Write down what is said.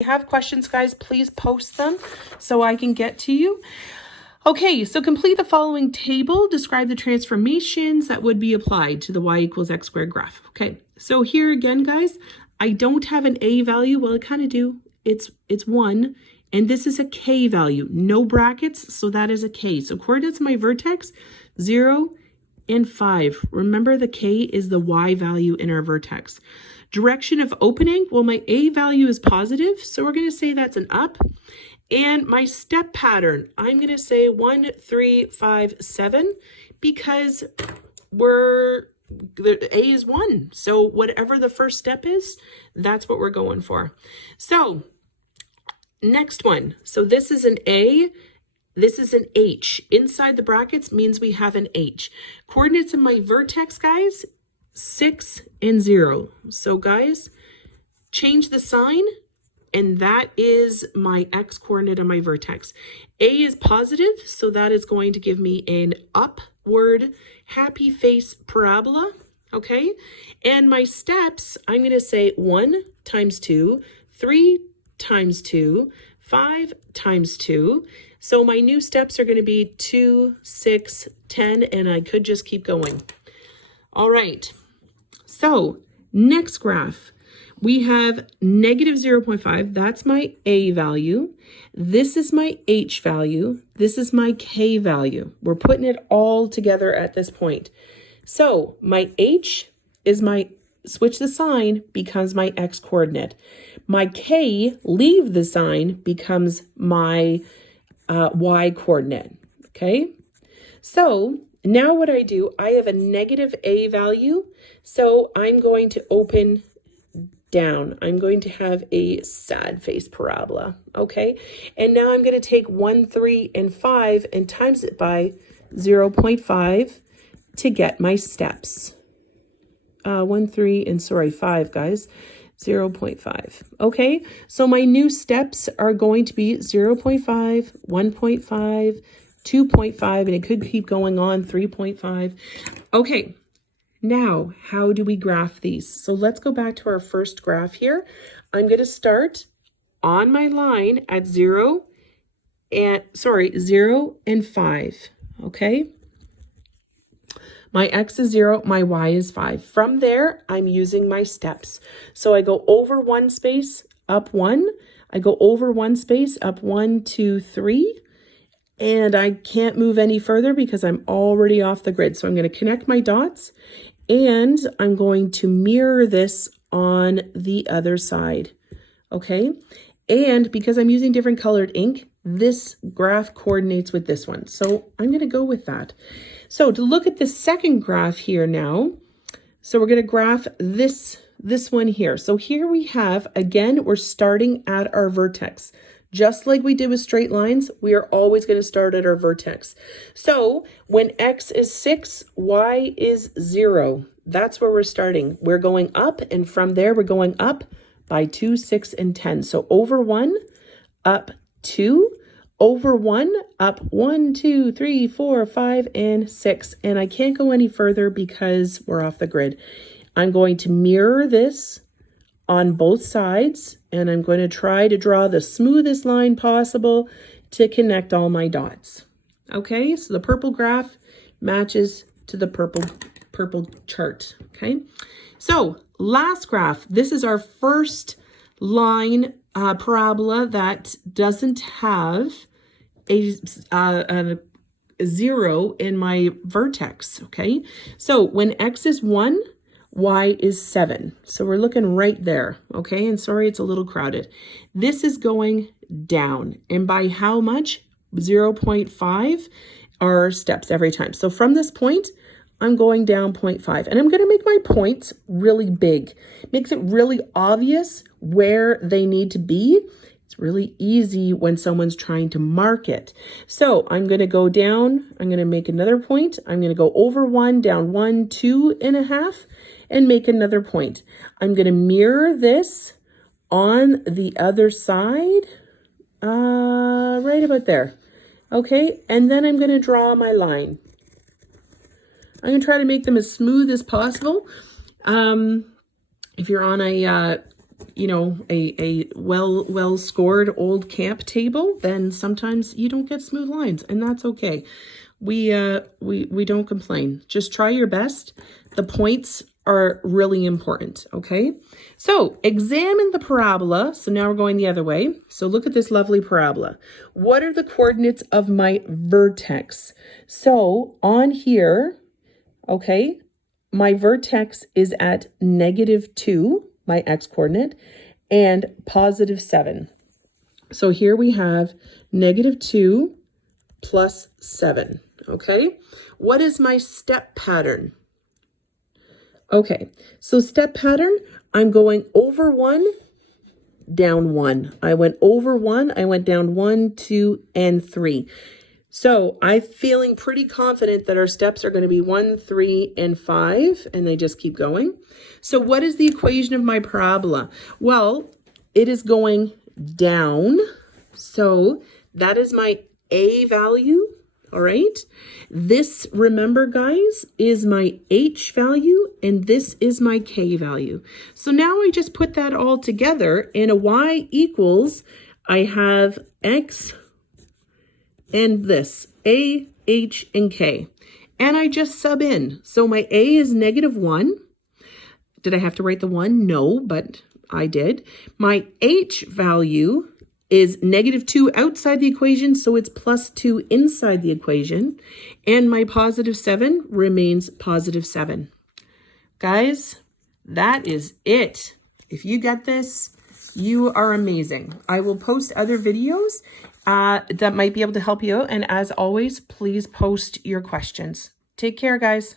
If you have questions, guys, please post them so I can get to you. Okay, so complete the following table. Describe the transformations that would be applied to the y equals x squared graph. Okay, so here again, guys, I don't have an a value. Well, I kind of do. It's 1, and this is a k value. No brackets, so that is a k. So coordinates of my vertex, 0 and 5. Remember, the k is the y value in our vertex. Direction of opening, well, my a value is positive, so we're going to say that's an up. And my step pattern, I'm going to say 1, 3, 5, 7, because the a is 1. So whatever the first step is, that's what we're going for. So next one. So this is an a. This is an h. Inside the brackets means we have an h. Coordinates in my vertex, guys, 6 and 0. So guys, change the sign, and that is my x coordinate on my vertex. A is positive, so that is going to give me an upward happy face parabola, okay? And my steps, I'm going to say 1 times 2, 3 times 2, 5 times 2. So my new steps are going to be 2, 6, 10, and I could just keep going. All right. So next graph, we have negative 0.5. That's my a value. This is my h value. This is my k value. We're putting it all together at this point. So my h is my, switch the sign, becomes my x coordinate. My k, leave the sign, becomes my y coordinate. Okay. So now what I do, I have a negative a value, so I'm going to open down. I'm going to have a sad face parabola, okay? And now I'm going to take 1, 3, and 5 and times it by 0.5 to get my steps. 1, 3, and 5, guys. 0.5. Okay, so my new steps are going to be 0.5, 1.5, 2.5, and it could keep going on, 3.5. Okay, now how do we graph these? So let's go back to our first graph here. I'm going to start on my line at 0 and 5, okay? My x is 0, my y is 5. From there, I'm using my steps. So I go over 1 space, up 1. I go over 1 space, up 1, 2, 3. And I can't move any further because I'm already off the grid. So I'm going to connect my dots, and I'm going to mirror this on the other side. Okay. And because I'm using different colored ink, this graph coordinates with this one. So I'm going to go with that. So to look at the second graph here now, so we're going to graph this one here. So here we have, again, we're starting at our vertex. Just like we did with straight lines, we are always going to start at our vertex. So when x is 6, y is 0. That's where we're starting. We're going up, and from there we're going up by 2, 6, and 10. So over 1, up 2, over 1, up 1, 2, 3, 4, 5, and 6. And I can't go any further because we're off the grid. I'm going to mirror this on both sides, and I'm going to try to draw the smoothest line possible to connect all my dots. Okay, so the purple graph matches to the purple chart. Okay, so last graph, this is our first line parabola that doesn't have a 0 in my vertex. Okay, so when x is 1, y is 7. So we're looking right there, okay? And sorry, it's a little crowded. This is going down. And by how much? 0.5 are our steps every time. So from this point, I'm going down 0.5. And I'm going to make my points really big. Makes it really obvious where they need to be. It's really easy when someone's trying to mark it. So I'm going to go down. I'm going to make another point. I'm going to go over 1, down 1, 2.5. And make another point. I'm going to mirror this on the other side, right about there. Okay, and then I'm going to draw my line. I'm going to try to make them as smooth as possible. If you're on a you know, a well scored old camp table, then sometimes you don't get smooth lines, and that's okay. We don't complain. Just try your best. The points are really important, okay? So examine the parabola. So now we're going the other way. So look at this lovely parabola. What are the coordinates of my vertex? So on here, okay, my vertex is at -2, my x-coordinate, and +7. So here we have -2 plus 7, okay? What is my step pattern? Okay, so step pattern, I'm going over 1, down 1. I went over 1, I went down 1, 2, and 3. So I'm feeling pretty confident that our steps are going to be 1, 3, and 5, and they just keep going. So what is the equation of my parabola? Well, it is going down, so that is my A value. All right, this, remember guys, is my H value, and this is my K value. So now I just put that all together, and a Y equals, I have X and this, A, H, and K. And I just sub in. So my A is -1. Did I have to write the 1? No, but I did. My H value is -2 outside the equation, so it's +2 inside the equation. And my +7 remains +7. Guys, that is it. If you get this, you are amazing. I will post other videos that might be able to help you out. And as always, please post your questions. Take care, guys.